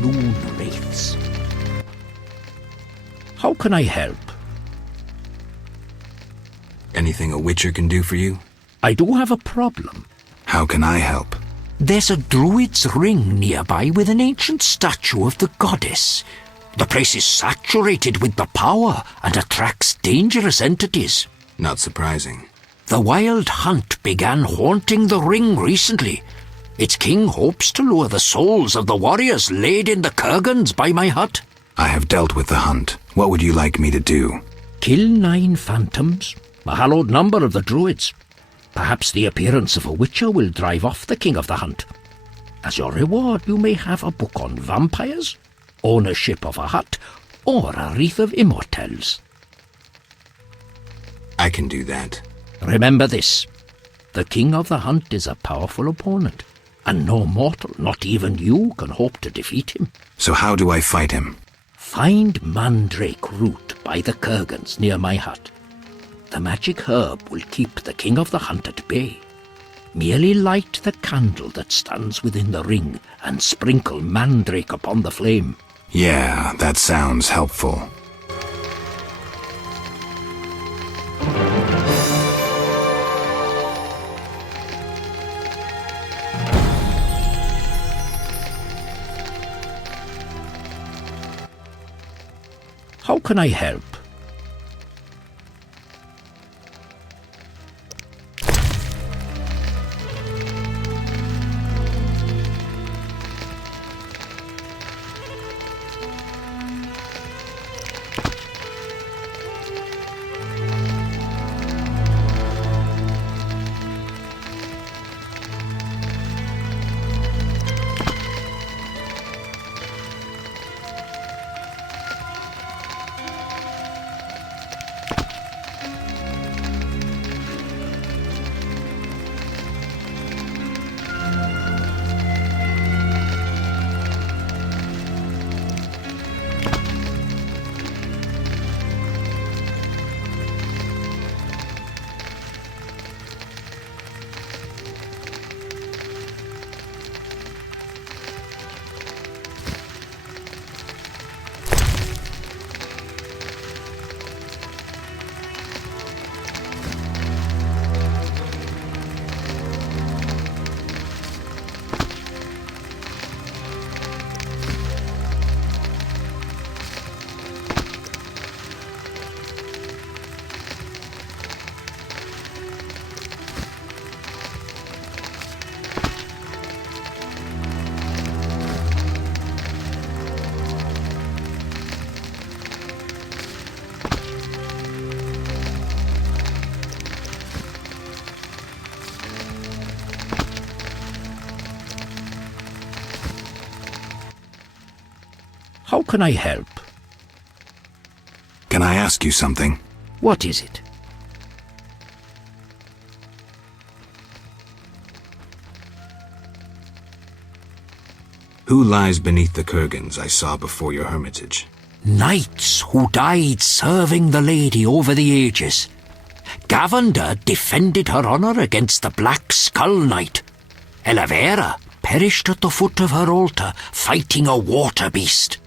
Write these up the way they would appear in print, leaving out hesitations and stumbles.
noon wraiths. How can I help? Anything a witcher can do for you? I do have a problem. How can I help? There's a druid's ring nearby with an ancient statue of the goddess. The place is saturated with the power and attracts dangerous entities. Not surprising. The Wild Hunt began haunting the ring recently. Its king hopes to lure the souls of the warriors laid in the kurgans by my hut. I have dealt with the hunt. What would you like me to do? Kill 9 phantoms, a hallowed number of the druids. Perhaps the appearance of a witcher will drive off the king of the hunt. As your reward, you may have a book on vampires, ownership of a hut, or a wreath of immortelles. I can do that. Remember this. The king of the hunt is a powerful opponent, and no mortal, not even you, can hope to defeat him. So how do I fight him? Find mandrake root by the kurgans near my hut. The magic herb will keep the king of the hunt at bay. Merely light the candle that stands within the ring and sprinkle mandrake upon the flame. Yeah, that sounds helpful. How can I help? How can I help? Can I ask you something? What is it? Who lies beneath the kurgans I saw before your hermitage? Knights who died serving the lady over the ages. Gavender defended her honour against the Black Skull Knight. Elavera perished at the foot of her altar, fighting a water beast.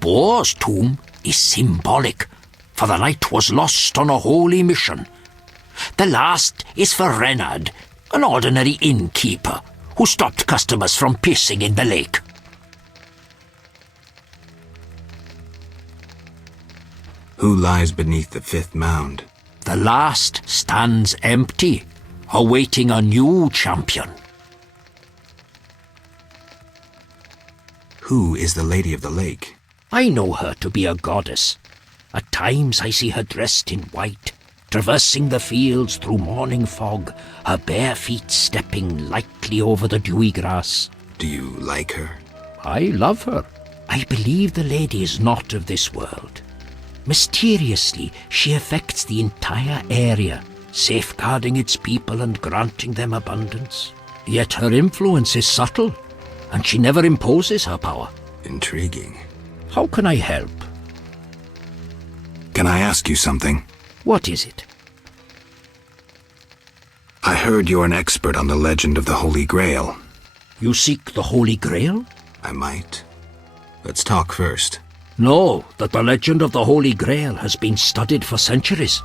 Boar's tomb is symbolic, for the knight was lost on a holy mission. The last is for Renard, an ordinary innkeeper, who stopped customers from pissing in the lake. Who lies beneath the 5th mound? The last stands empty, awaiting a new champion. Who is the Lady of the Lake? I know her to be a goddess. At times I see her dressed in white, traversing the fields through morning fog, her bare feet stepping lightly over the dewy grass. Do you like her? I love her. I believe the lady is not of this world. Mysteriously, she affects the entire area, safeguarding its people and granting them abundance. Yet her influence is subtle, and she never imposes her power. Intriguing. How can I help? Can I ask you something? What is it? I heard you're an expert on the legend of the Holy Grail. You seek the Holy Grail? I might. Let's talk first. Know that the legend of the Holy Grail has been studied for centuries.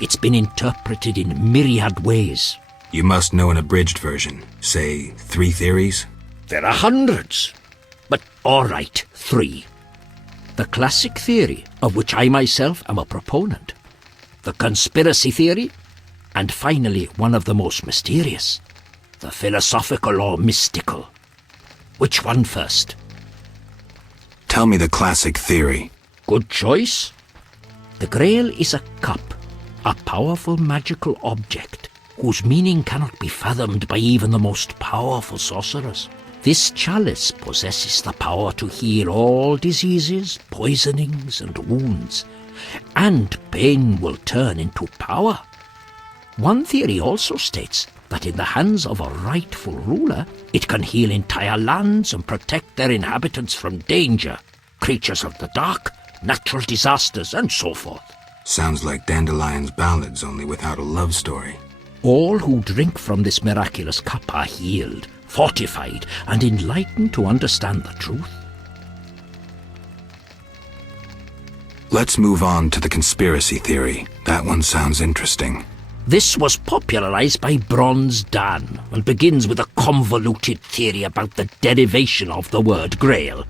It's been interpreted in myriad ways. You must know an abridged version. Say, 3 theories? There are hundreds. But all right, 3. The classic theory, of which I myself am a proponent. The conspiracy theory. And finally, one of the most mysterious. The philosophical or mystical. Which one first? Tell me the classic theory. Good choice. The Grail is a cup, a powerful magical object whose meaning cannot be fathomed by even the most powerful sorcerers. This chalice possesses the power to heal all diseases, poisonings, and wounds, and pain will turn into power. One theory also states that in the hands of a rightful ruler, it can heal entire lands and protect their inhabitants from danger, creatures of the dark, natural disasters, and so forth. Sounds like Dandelion's ballads, only without a love story. All who drink from this miraculous cup are healed, fortified, and enlightened to understand the truth. Let's move on to the conspiracy theory. That one sounds interesting. This was popularized by Bronze Dan and begins with a convoluted theory about the derivation of the word Grail.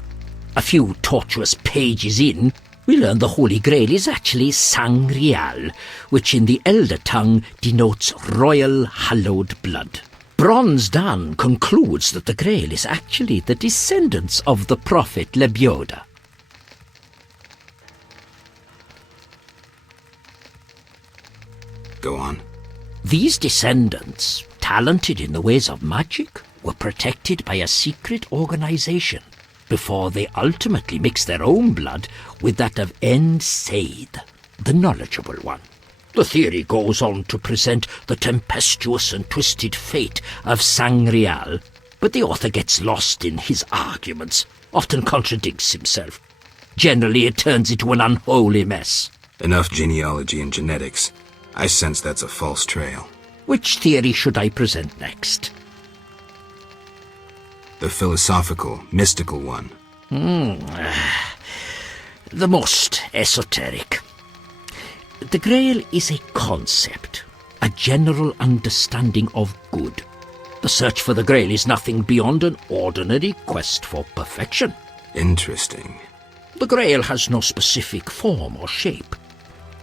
A few tortuous pages in, we learn the Holy Grail is actually Sangreal, which in the Elder tongue denotes royal hallowed blood. Bronze Dan concludes that the Grail is actually the descendants of the prophet Lebioda. Go on. These descendants, talented in the ways of magic, were protected by a secret organization before they ultimately mixed their own blood with that of En-Seid, the knowledgeable one. The theory goes on to present the tempestuous and twisted fate of Sangreal, but the author gets lost in his arguments, often contradicts himself. Generally, it turns into an unholy mess. Enough genealogy and genetics. I sense that's a false trail. Which theory should I present next? The philosophical, mystical one. The most esoteric. The Grail is a concept, a general understanding of good. The search for the Grail is nothing beyond an ordinary quest for perfection. Interesting. The Grail has no specific form or shape.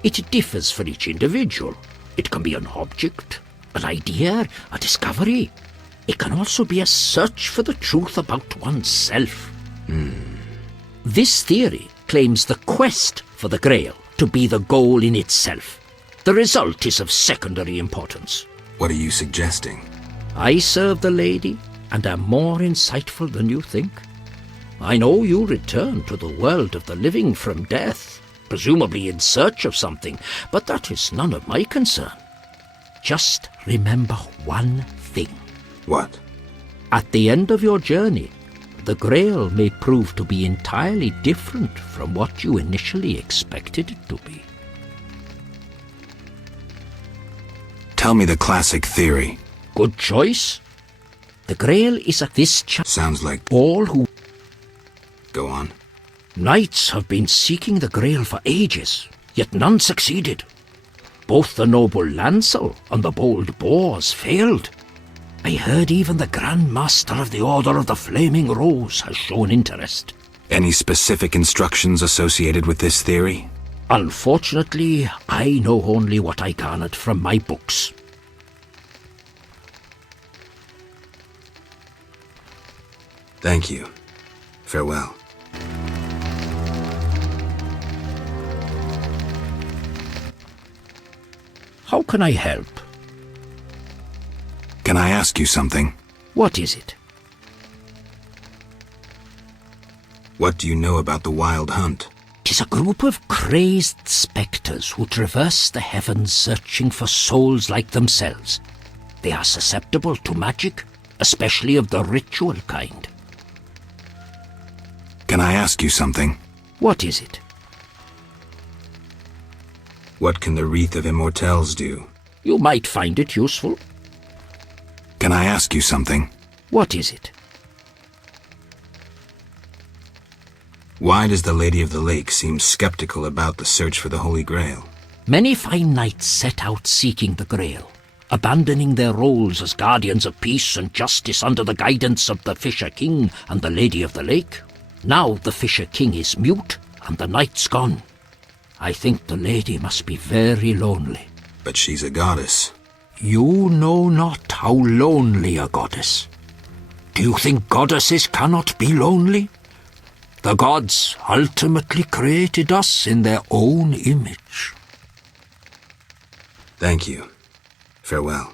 It differs for each individual. It can be an object, an idea, a discovery. It can also be a search for the truth about oneself. This theory claims the quest for the Grail to be the goal in itself. The result is of secondary importance. What are you suggesting? I serve the lady and am more insightful than you think. I know you return to the world of the living from death, presumably in search of something, but that is none of my concern. Just remember one thing. What? At the end of your journey, the Grail may prove to be entirely different from what you initially expected it to be. Tell me the classic theory. Good choice. The Grail is Sounds like... all who... Go on. Knights have been seeking the Grail for ages, yet none succeeded. Both the noble Lancel and the bold Bors failed. I heard even the Grand Master of the Order of the Flaming Rose has shown interest. Any specific instructions associated with this theory? Unfortunately, I know only what I garnered from my books. Thank you. Farewell. How can I help? Can I ask you something? What is it? What do you know about the Wild Hunt? 'Tis a group of crazed spectres who traverse the heavens searching for souls like themselves. They are susceptible to magic, especially of the ritual kind. Can I ask you something? What is it? What can the Wreath of Immortelles do? You might find it useful. Can I ask you something? What is it? Why does the Lady of the Lake seem skeptical about the search for the Holy Grail? Many fine knights set out seeking the Grail, abandoning their roles as guardians of peace and justice under the guidance of the Fisher King and the Lady of the Lake. Now the Fisher King is mute and the knight's gone. I think the lady must be very lonely. But she's a goddess. You know not how lonely a goddess. Do you think goddesses cannot be lonely? The gods ultimately created us in their own image. Thank you. Farewell.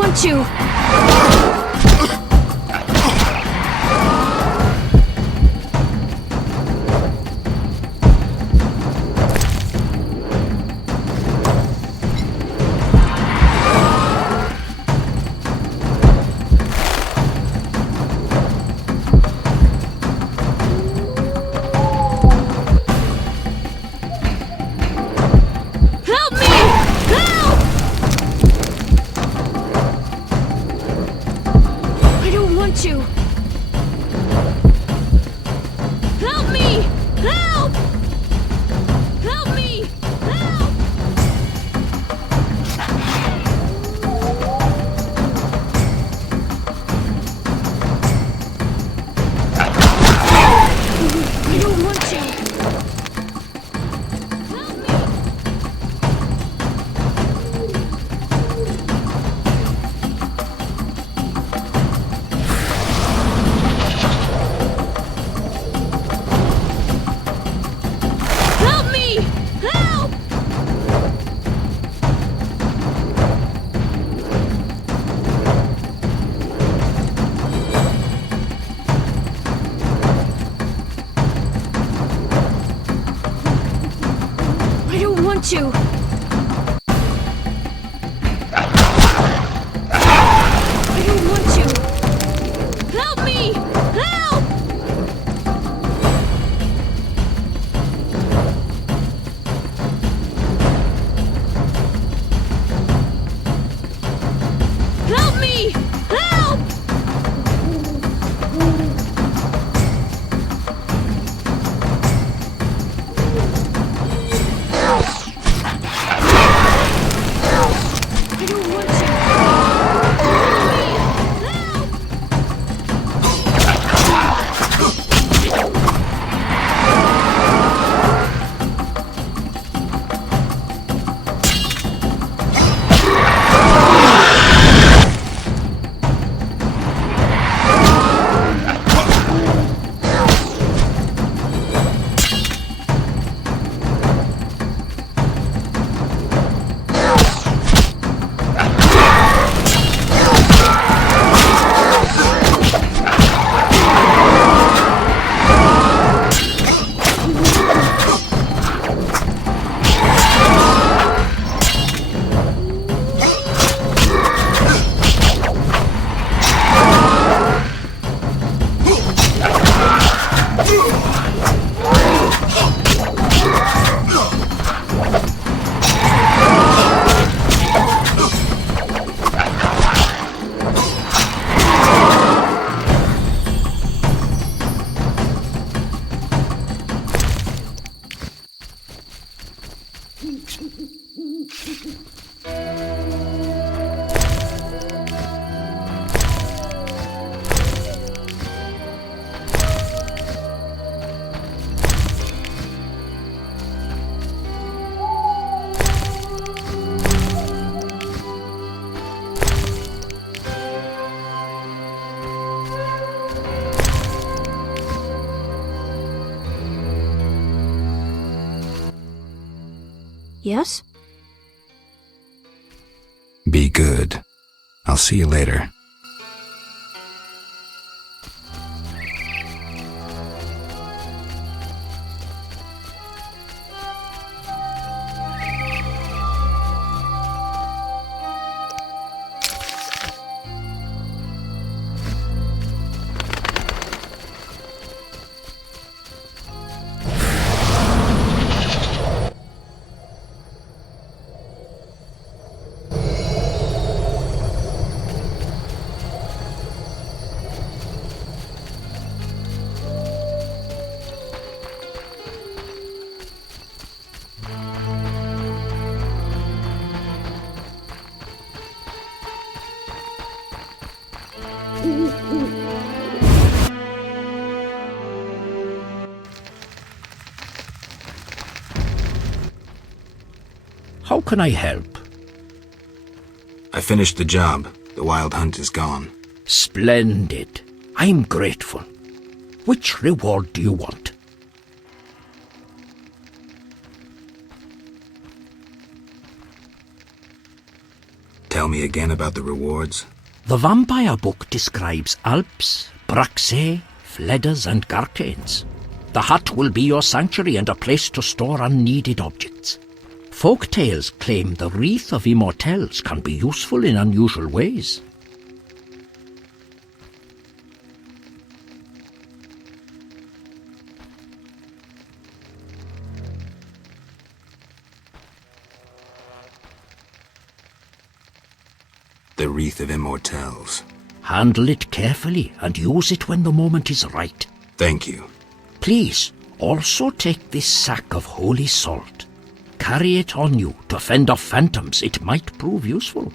want you! You. Help me! Help! Help me! Help! I don't want you. Help me! Want you. I don't want you. Help me! Help! Help me! Help! Yes? Be good. I'll see you later. How can I help? I finished the job. The Wild Hunt is gone. Splendid. I'm grateful. Which reward do you want? Tell me again about the rewards. The vampire book describes Alps, Braxae, Fledders, and Garcanes. The hut will be your sanctuary and a place to store unneeded objects. Folk tales claim the Wreath of Immortelles can be useful in unusual ways. The Wreath of Immortelles. Handle it carefully and use it when the moment is right. Thank you. Please, also take this sack of holy salt. Carry it on you to fend off phantoms. It might prove useful.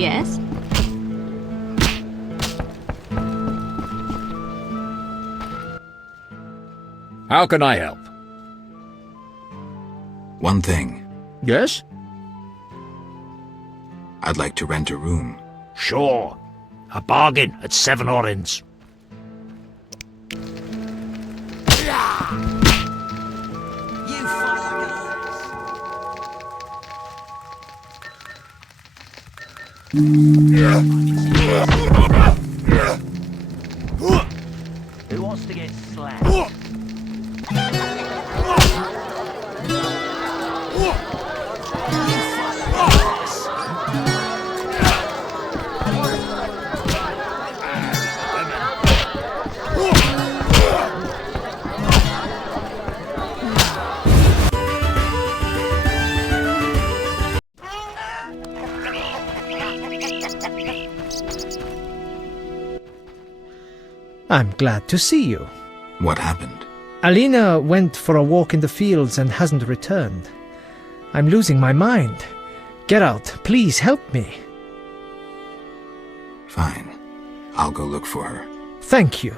Yes? How can I help? One thing. Yes? I'd like to rent a room. Sure. A bargain at 7 orens. Who wants to get slapped? I'm glad to see you. What happened? Alina went for a walk in the fields and hasn't returned. I'm losing my mind. Geralt, please help me. Fine. I'll go look for her. Thank you.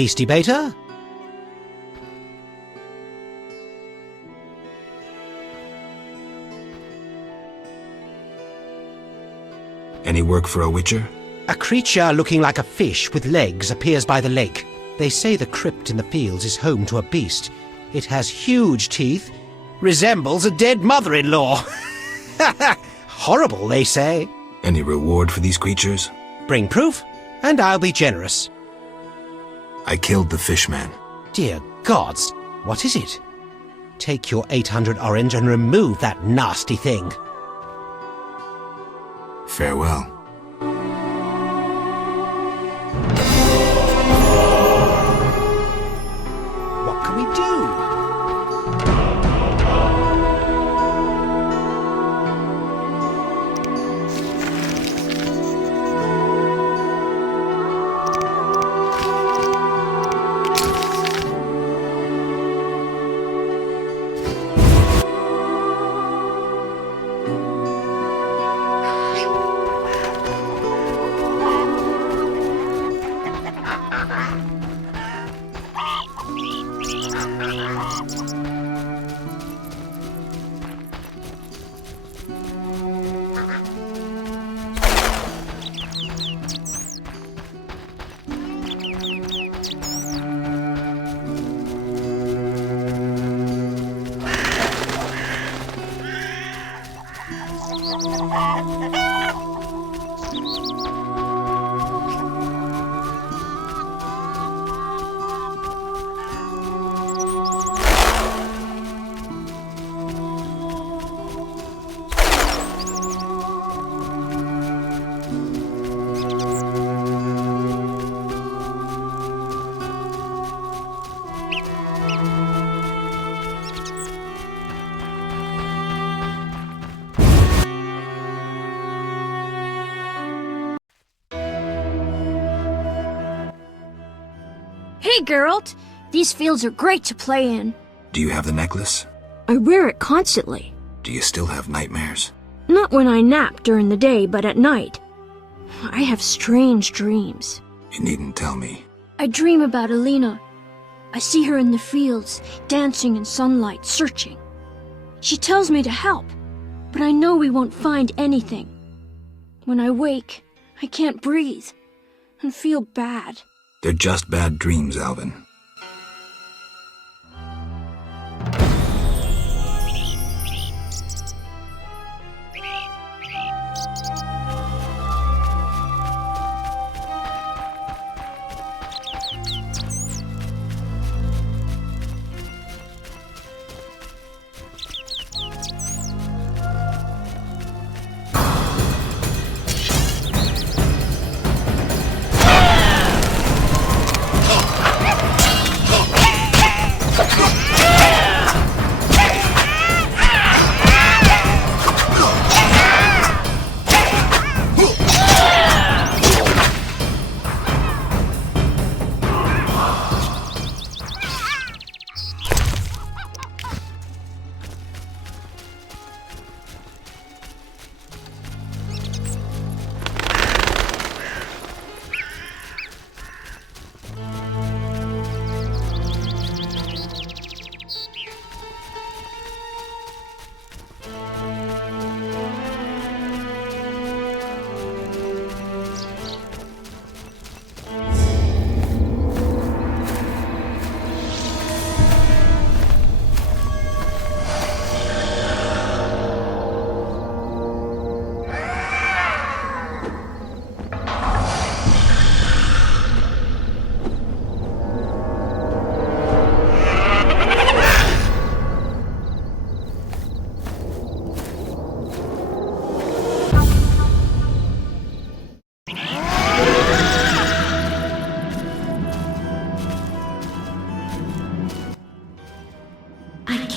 Beastie Beta? Any work for a witcher? A creature looking like a fish with legs appears by the lake. They say the crypt in the fields is home to a beast. It has huge teeth, resembles a dead mother-in-law. Horrible, they say. Any reward for these creatures? Bring proof, and I'll be generous. I killed the fishman. Dear gods, what is it? Take your 800 orange and remove that nasty thing. Farewell. What can we do? Hey, Geralt. These fields are great to play in. Do you have the necklace? I wear it constantly. Do you still have nightmares? Not when I nap during the day, but at night. I have strange dreams. You needn't tell me. I dream about Alina. I see her in the fields, dancing in sunlight, searching. She tells me to help, but I know we won't find anything. When I wake, I can't breathe and feel bad. They're just bad dreams, Alvin.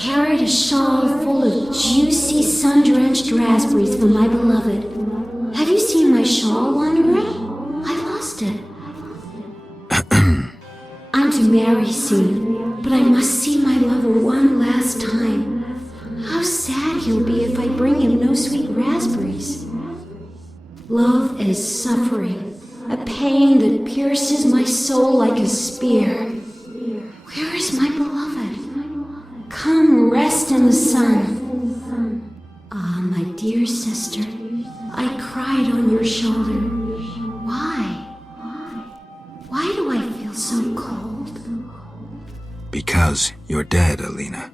carried a shawl full of juicy, sun-drenched raspberries for my beloved. Have you seen my shawl, Wanderer? I lost it. I'm to marry soon, but I must see my lover one last time. How sad he'll be if I bring him no sweet raspberries. Love is suffering, a pain that pierces my soul like a spear. Where is my beloved? Come rest in the sun. Ah, my dear sister, I cried on your shoulder. Why? Why do I feel so cold? Because you're dead, Alina.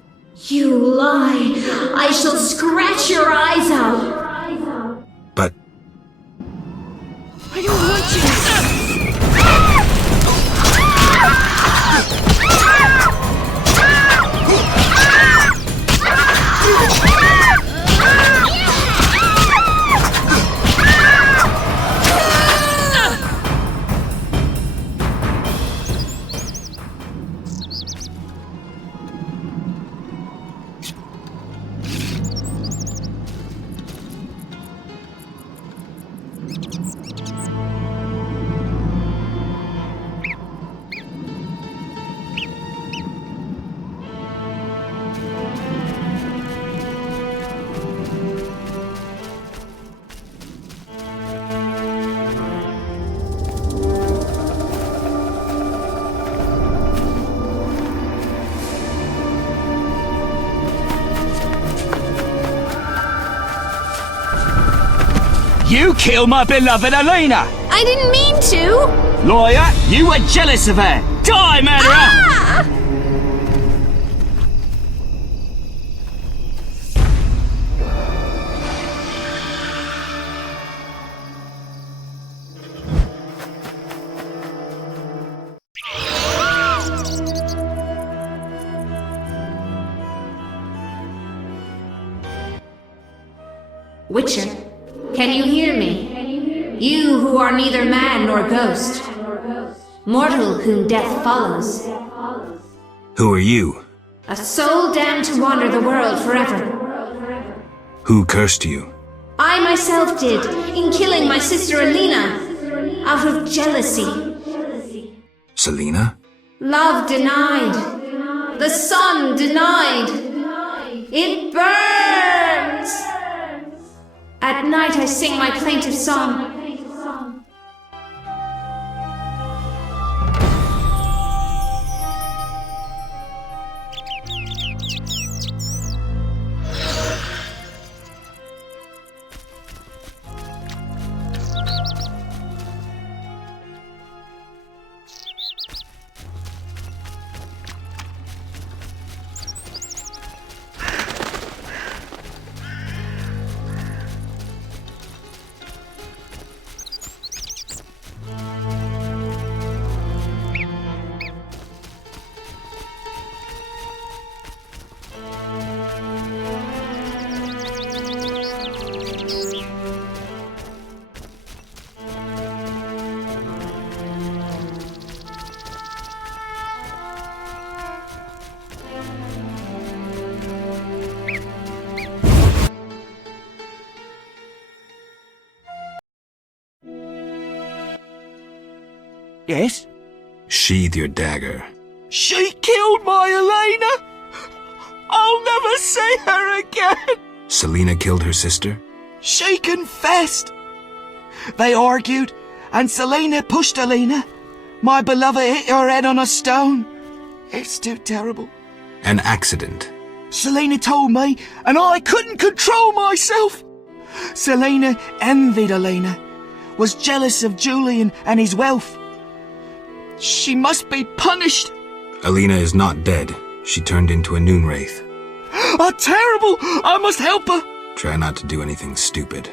You lie! I shall scratch your eyes out! But I don't want you! You killed my beloved Alina! I didn't mean to! Lawyer, you were jealous of her! Die, murderer! Ah! Witcher, can you hear me? You who are neither man nor ghost, mortal whom death follows, who are you? a soul damned to wander the world forever. Who cursed you? I myself did, in killing my sister Alina, out of jealousy. Selena? Love denied, the sun denied, it burns! At night I sing my plaintive song. Yes? Sheathe your dagger. She killed my Elena! I'll never see her again! Selena killed her sister? She confessed! They argued, and Selena pushed Alina. My beloved hit her head on a stone. It's too terrible. An accident. Selena told me, and I couldn't control myself. Selena envied Alina, was jealous of Julian and his wealth. She must be punished. Alina is not dead. She turned into a noon wraith. Terrible! I must help her. Try not to do anything stupid.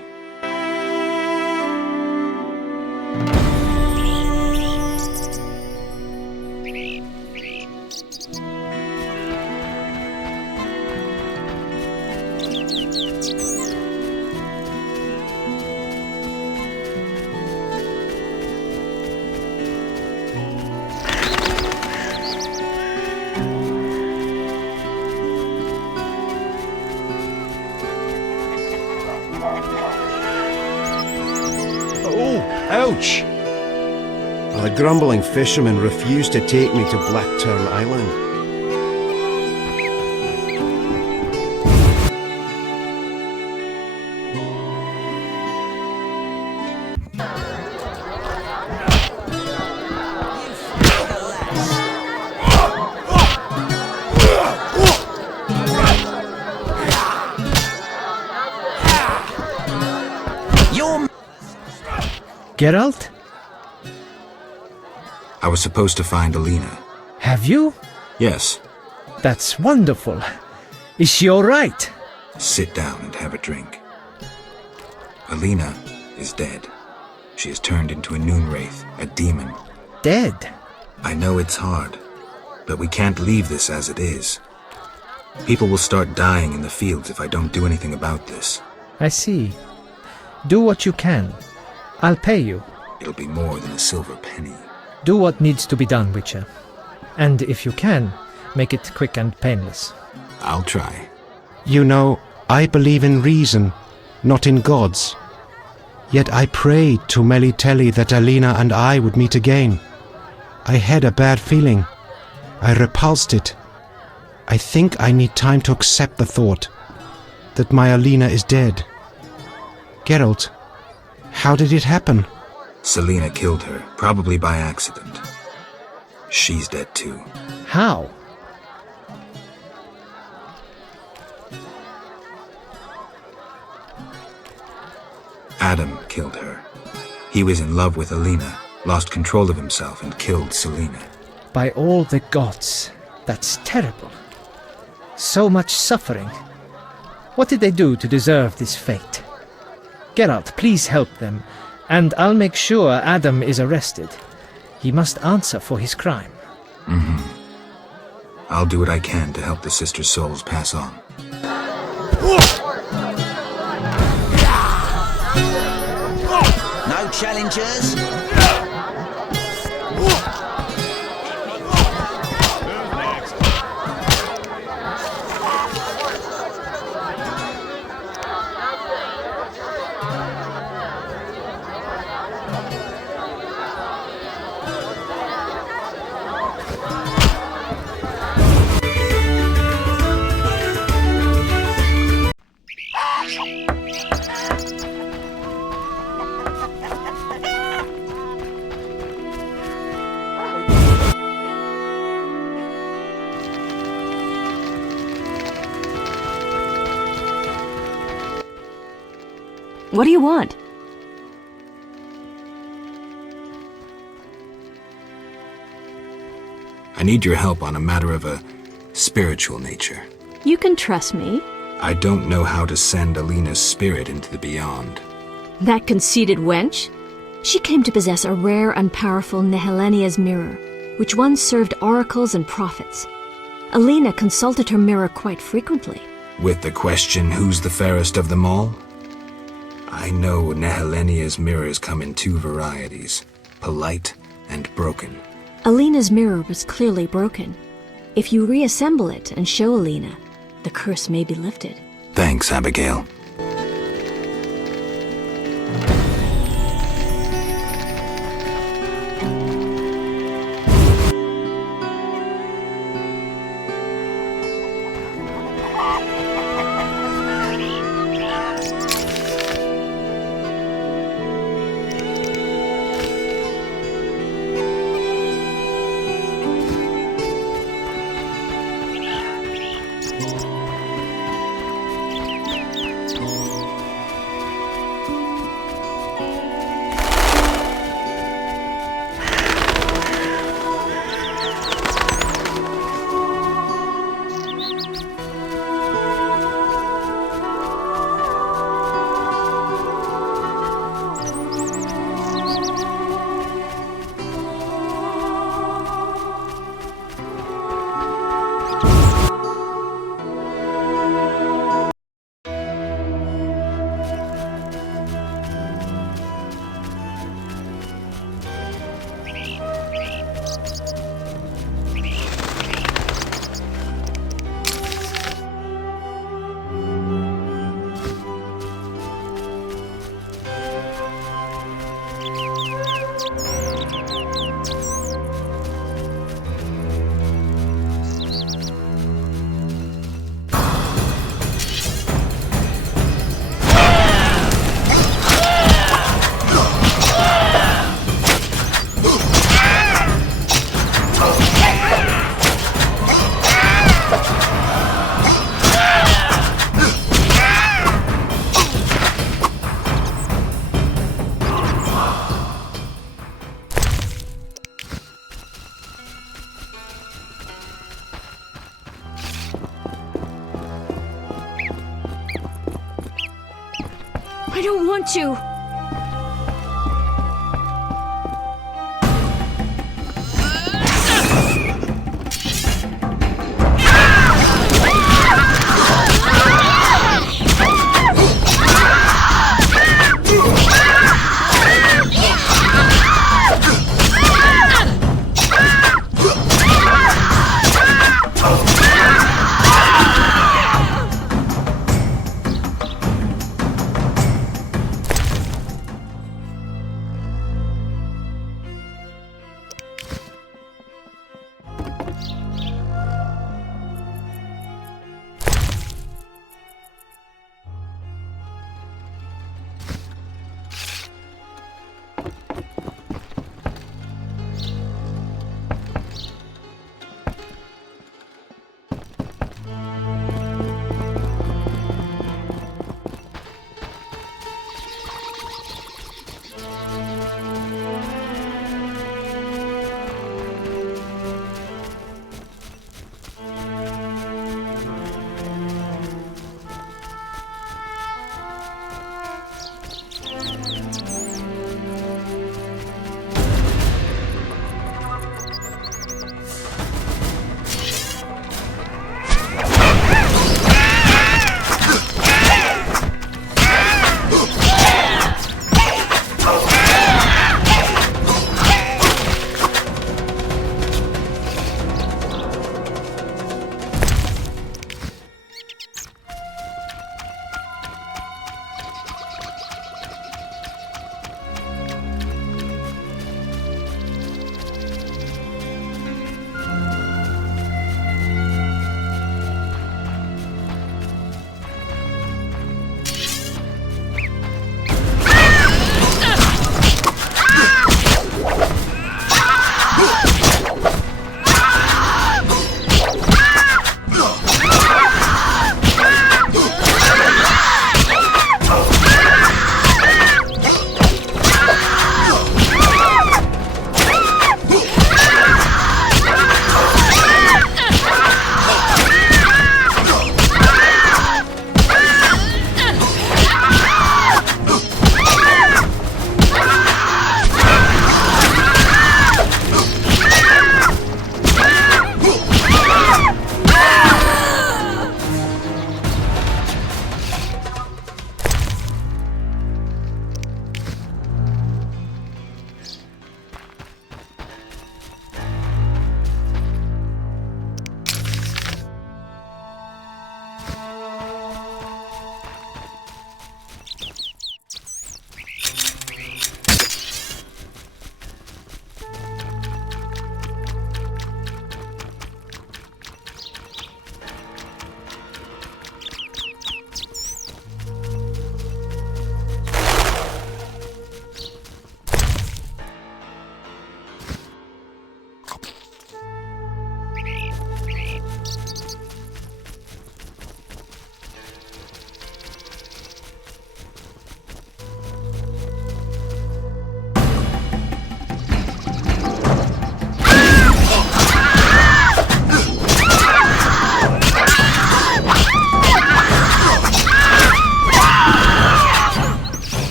Ouch! The grumbling fishermen refused to take me to Blackturn Island. Geralt? I was supposed to find Alina. Have you? Yes. That's wonderful. Is she all right? Sit down and have a drink. Alina is dead. She has turned into a Noon Wraith, a demon. Dead? I know it's hard, but we can't leave this as it is. People will start dying in the fields if I don't do anything about this. I see. Do what you can. I'll pay you. It'll be more than a silver penny. Do what needs to be done, Witcher. And if you can, make it quick and painless. I'll try. You know, I believe in reason, not in gods. Yet I prayed to Melitele that Alina and I would meet again. I had a bad feeling. I repulsed it. I think I need time to accept the thought that my Alina is dead. Geralt, how did it happen? Selena killed her, probably by accident. She's dead too. How? Adam killed her. He was in love with Alina, lost control of himself and killed Selena. By all the gods, that's terrible. So much suffering. What did they do to deserve this fate? Geralt, please help them, and I'll make sure Adam is arrested. He must answer for his crime. I'll do what I can to help the sisters' souls pass on. No challengers? What do you want? I need your help on a matter of a spiritual nature. You can trust me. I don't know how to send Alina's spirit into the beyond. That conceited wench? She came to possess a rare and powerful Nehelenia's mirror, which once served oracles and prophets. Alina consulted her mirror quite frequently. With the question, who's the fairest of them all? I know Nehelenia's mirrors come in two varieties, polite and broken. Alina's mirror was clearly broken. If you reassemble it and show Alina, the curse may be lifted. Thanks, Abigail. I don't want to.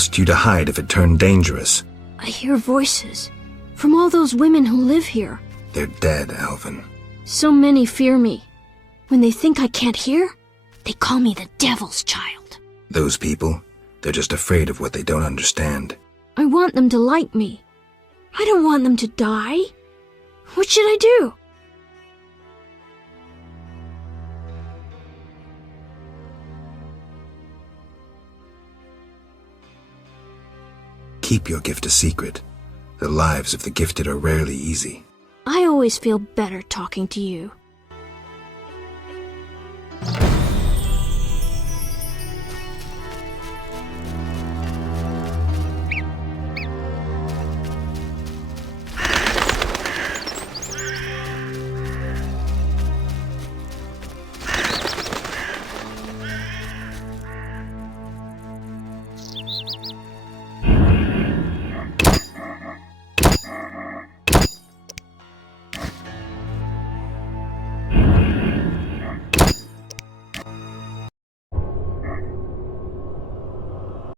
asked you to hide if it turned dangerous. I hear voices from all those women who live here. They're dead, Alvin. So many fear me. When they think I can't hear, they call me the Devil's Child. Those people, they're just afraid of what they don't understand. I want them to like me. I don't want them to die. What should I do? Keep your gift a secret. The lives of the gifted are rarely easy. I always feel better talking to you.